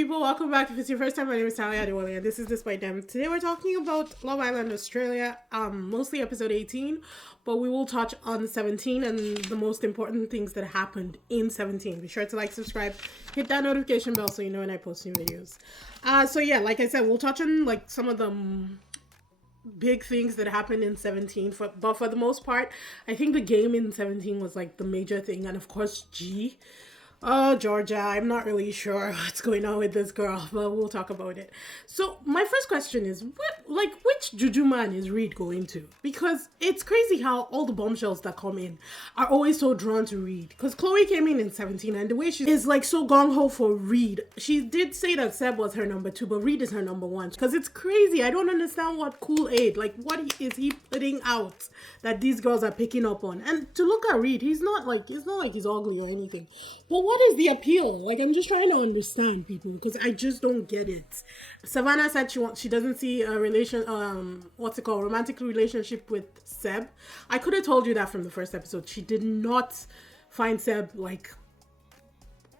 people, welcome back. If it's your first time, my name is Sally Adewale and this is DISBYDEM. Today we're talking about Love Island Australia, mostly episode 18, but we will touch on 17 and the most important things that happened in 17. Be sure to like, subscribe, hit that notification bell so you know when I post new videos. So yeah, like I said, we'll touch on like some of the big things that happened in 17, but for the most part, I think the game in 17 was like the major thing, and of course G. Oh, Georgia, I'm not really sure what's going on with this girl, but we'll talk about it. So my first question is, which juju man is Reed going to? Because it's crazy how all the bombshells that come in are always so drawn to Reed. Because Chloe came in 17, and the way she is like so gung-ho for Reed, she did say that Seb was her number 2, but Reed is her number 1. Because it's crazy. I don't understand what Kool-Aid, like what is he putting out that these girls are picking up on? And to look at Reed, it's not like he's ugly or anything. But what is the appeal? Like, I'm just trying to understand people because I just don't get it. Savannah said she doesn't see a romantic relationship with Seb. I could have told you that from the first episode. She did not find Seb like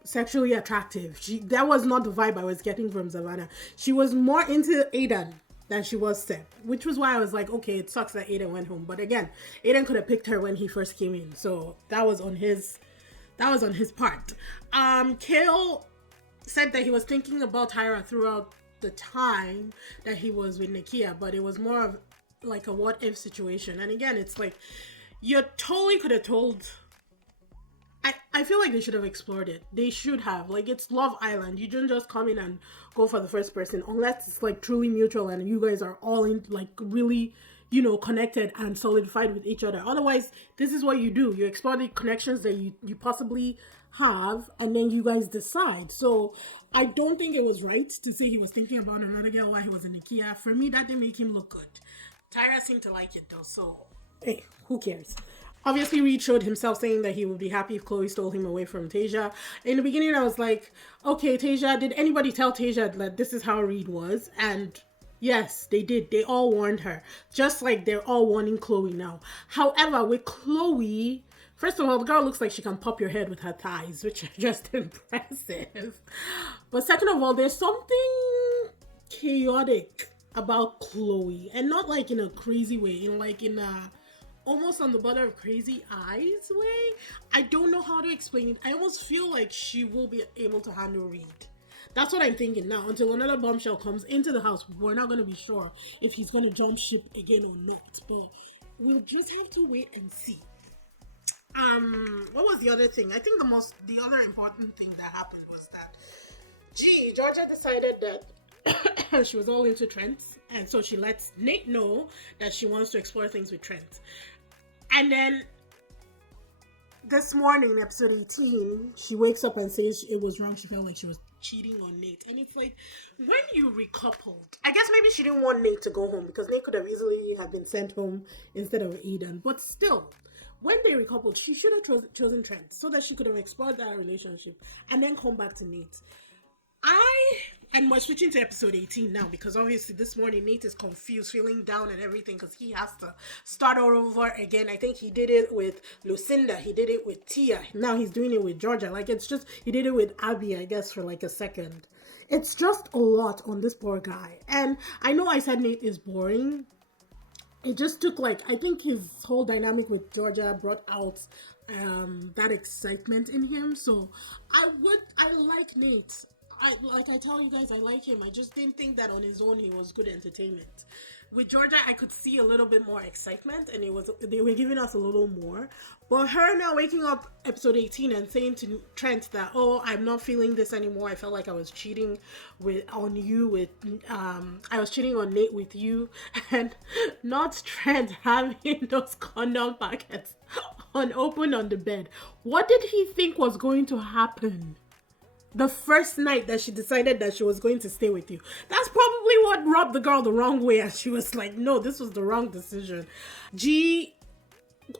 sexually attractive. That was not the vibe I was getting from Savannah. She was more into Aiden than she was Seb, which was why I was like, okay, it sucks that Aiden went home. But again, Aiden could have picked her when he first came in, so that was on his part. Kale said that he was thinking about Tyra throughout the time that he was with Nakia, but it was more of like a what if situation. And again, it's like, you totally could have told. I feel like they should have explored it. They should have. Like, it's Love Island. You don't just come in and go for the first person unless it's like truly mutual and you guys are all in like really, you know, connected and solidified with each other. Otherwise, this is what you do. You explore the connections that you possibly have, and then you guys decide. So I don't think it was right to say he was thinking about another girl while he was in Nakia. For me, that didn't make him look good. Tyra seemed to like it though, so hey, who cares? Obviously, Reed showed himself saying that he would be happy if Chloe stole him away from Tasia. In the beginning, I was like, okay, Tasia, did anybody tell Tasia that this is how Reed was? And yes, they did. They all warned her. Just like they're all warning Chloe now. However, with Chloe, first of all, the girl looks like she can pop your head with her thighs, which are just impressive. But second of all, there's something chaotic about Chloe. And not like in a crazy way. In a almost on the border of crazy eyes way. I don't know how to explain it. I almost feel like she will be able to handle Reed. That's what I'm thinking now. Until another bombshell comes into the house, we're not going to be sure if he's going to jump ship again or not. But we'll just have to wait and see. What was the other thing? I think the other important thing that happened was that Georgia decided that she was all into Trent, and so she lets Nate know that she wants to explore things with Trent. And then this morning in episode 18, she wakes up and says it was wrong. She felt like she was cheating on Nate. And it's like, when you recoupled, I guess maybe she didn't want Nate to go home because Nate could have easily have been sent home instead of Aiden. But still, when they recoupled, she should have chosen Trent so that she could have explored that relationship and then come back to Nate. And we're switching to episode 18 now because obviously this morning Nate is confused, feeling down and everything because he has to start all over again. I think he did it with Lucinda, he did it with Tia, now he's doing it with Georgia. Like, it's just, he did it with Abby, I guess, for like a second. It's just a lot on this poor guy. And I know I said Nate is boring. It just took like, I think his whole dynamic with Georgia brought out that excitement in him. So I like Nate. I tell you guys, I like him. I just didn't think that on his own he was good entertainment. With Georgia, I could see a little bit more excitement, and they were giving us a little more. But her now waking up episode 18 and saying to Trent that, oh, I'm not feeling this anymore. I felt like I was cheating on Nate with you, and not Trent having those condom packets unopened on the bed. What did he think was going to happen the first night that she decided that she was going to stay with you? That's probably what rubbed the girl the wrong way, and she was like, no, this was the wrong decision.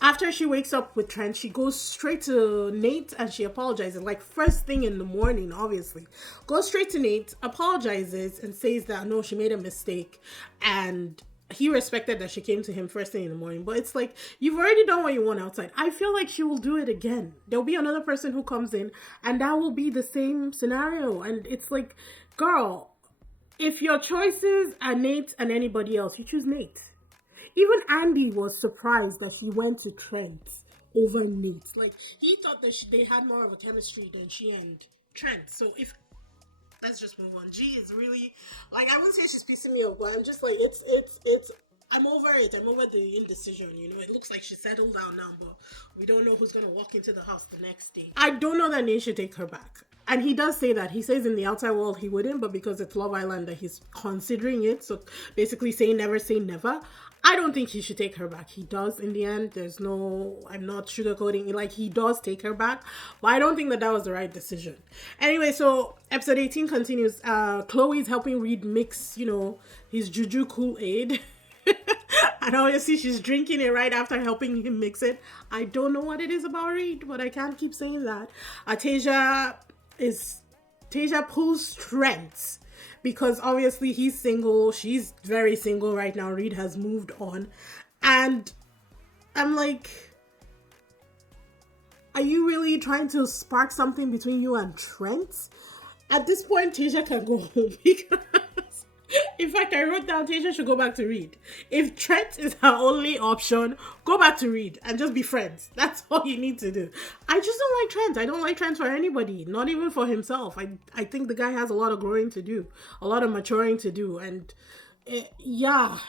After she wakes up with Trent, she goes straight to Nate and she apologizes, like first thing in the morning, obviously. Goes straight to Nate, apologizes and says that no, she made a mistake and he respected that she came to him first thing in the morning. But it's like, you've already done what you want outside. I feel like she will do it again. There'll be another person who comes in, and that will be the same scenario. And it's like, girl, if your choices are Nate and anybody else, you choose Nate. Even Andy was surprised that she went to Trent over Nate. Like, he thought that they had more of a chemistry than she and Trent. So if let's just move on. G is really, like, I wouldn't say she's pissing me off, but I'm just like, it's I'm over it. I'm over the indecision, you know. It looks like she settled down now, but we don't know who's gonna walk into the house the next day. I don't know that Nate should take her back. And he does say that. He says in the outside world he wouldn't, but because it's Love Island that he's considering it. So basically say never. I don't think he should take her back. He does in the end. I'm not sugarcoating. Like, he does take her back. But I don't think that was the right decision. Anyway, so episode 18 continues. Chloe's helping Reed mix, his Juju Kool-Aid. And obviously she's drinking it right after helping him mix it. I don't know what it is about Reed, but I can't keep saying that. Tasia pulls Trent because obviously he's single. She's very single right now. Reed has moved on. And I'm like, are you really trying to spark something between you and Trent? At this point, Tasia can go home because, in fact, I wrote down Tasia should go back to Reed. If Trent is her only option, go back to Reed and just be friends. That's all you need to do. I just don't like Trent. I don't like Trent for anybody, not even for himself. I think the guy has a lot of growing to do, a lot of maturing to do. And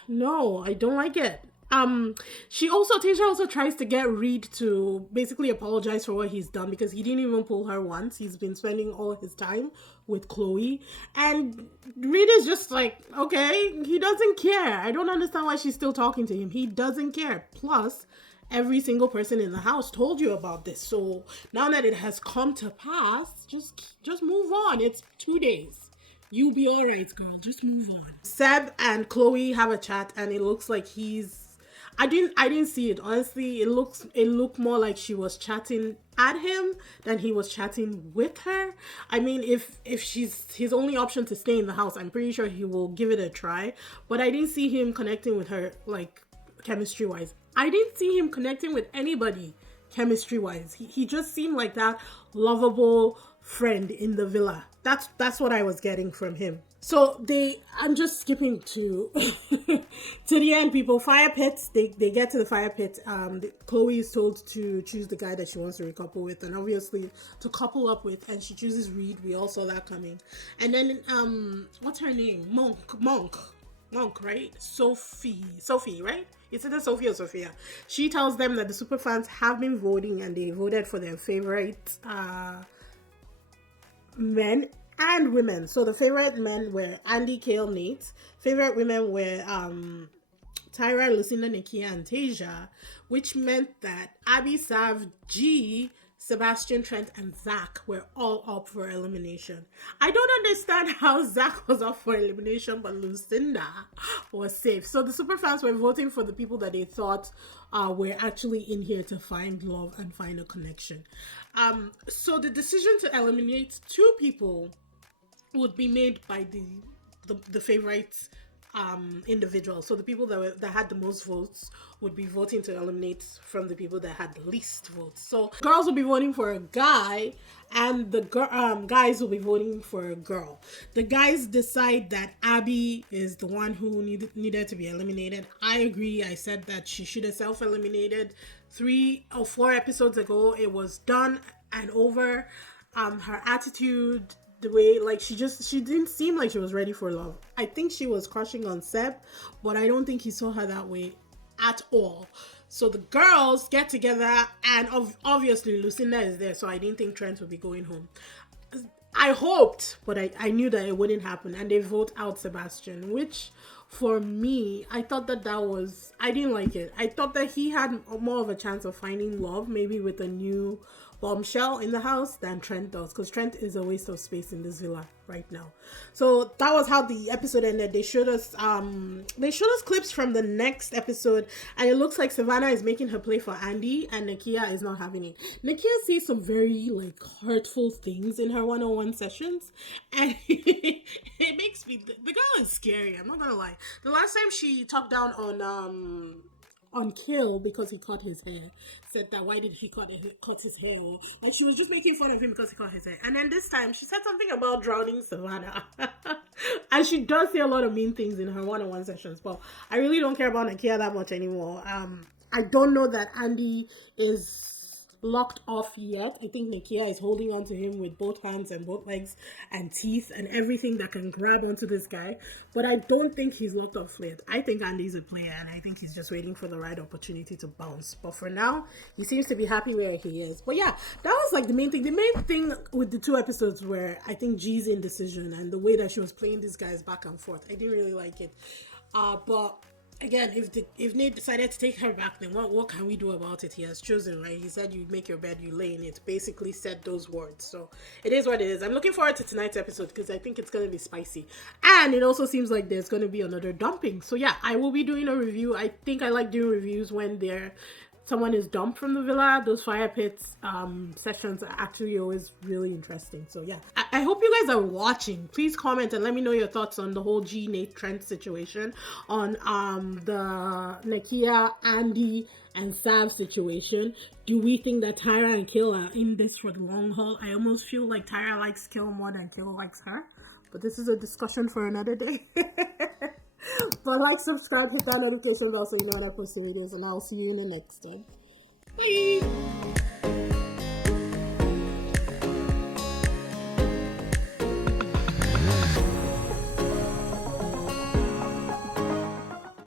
no, I don't like it. Tasia also tries to get Reed to basically apologize for what he's done because he didn't even pull her once. He's been spending all his time with Chloe, and Reed is just like, okay, he doesn't care. I don't understand why she's still talking to him. He doesn't care. Plus, every single person in the house told you about this. So now that it has come to pass, just move on. It's 2 days. You'll be all right, girl. Just move on. Seb and Chloe have a chat, and it looks like I didn't see it. Honestly, it looked more like she was chatting at him than he was chatting with her. I mean, if she's his only option to stay in the house, I'm pretty sure he will give it a try. But I didn't see him connecting with her, like, chemistry-wise. I didn't see him connecting with anybody chemistry-wise. He just seemed like that lovable friend in the villa. That's what I was getting from him. So I'm just skipping to to the end, people. Fire pits. They get to the fire pit. Chloe is told to choose the guy that she wants to recouple with, and obviously to couple up with, and she chooses Reed. We all saw that coming. And then what's her name? Monk, right? Sophie, right? It's either Sophie or Sophia. She tells them that the superfans have been voting, and they voted for their favorite men and women. So the favorite men were Andy, Kale, Nate. Favorite women were Tyra, Lucinda, Nikia, and Tasia, which meant that Abby, Sav, G, Sebastian, Trent, and Zach were all up for elimination. I don't understand how Zach was up for elimination, but Lucinda was safe. So the superfans were voting for the people that they thought were actually in here to find love and find a connection. So the decision to eliminate 2 people would be made by the favorite individual. So the people that had the most votes would be voting to eliminate from the people that had the least votes. So girls will be voting for a guy, and the guys will be voting for a girl. The guys decide that Abby is the one who needed to be eliminated. I agree. I said that she should have self-eliminated 3 or 4 episodes ago. It was done and over. Her attitude, the way, like, she didn't seem like she was ready for love. I think she was crushing on Seb, but I don't think he saw her that way at all. So the girls get together, and obviously Lucinda is there, so I didn't think Trent would be going home. I hoped, but I knew that it wouldn't happen, and they vote out Sebastian, which for me, I thought I didn't like it. I thought that he had more of a chance of finding love, maybe with a new bombshell in the house than Trent does, because Trent is a waste of space in this villa right now. So that was how the episode ended. They showed us clips from the next episode, and it looks like Savannah is making her play for Andy, and Nakia is not having it. Nakia says some very like hurtful things in her one-on-one sessions, and it makes me, the girl is scary, I'm not gonna lie. The last time she talked down on Kill because he cut his hair, said that why did he cut his hair, or like she was just making fun of him because he cut his hair. And then this time she said something about drowning Savannah. And she does say a lot of mean things in her one-on-one sessions, but I really don't care about Nakia that much anymore. I don't know that Andy is locked off yet. I think Nakia is holding on to him with both hands and both legs and teeth and everything that can grab onto this guy, but I don't think he's locked off yet. I think Andy's a player, and I think he's just waiting for the right opportunity to bounce. But for now, he seems to be happy where he is. But yeah, that was like the main thing. The main thing with the two episodes were, I think, G's indecision and the way that she was playing these guys back and forth. I didn't really like it. But again, if Nate decided to take her back, then what can we do about it? He has chosen, right? He said you make your bed, you lay in it. Basically said those words. So it is what it is. I'm looking forward to tonight's episode because I think it's going to be spicy. And it also seems like there's going to be another dumping. So yeah, I will be doing a review. I think I like doing reviews when someone is dumped from the villa. Those fire pits sessions are actually always really interesting. So yeah, I hope you guys are watching. Please comment and let me know your thoughts on the whole Nate Trent situation, on the Nakia, Andy, and Sav situation. Do we think that Tyra and Kill are in this for the long haul? I almost feel like Tyra likes Kill more than Kill likes her, but this is a discussion for another day. But like, subscribe, hit that notification bell so you know when I post the videos, and I'll see you in the next one. Bye!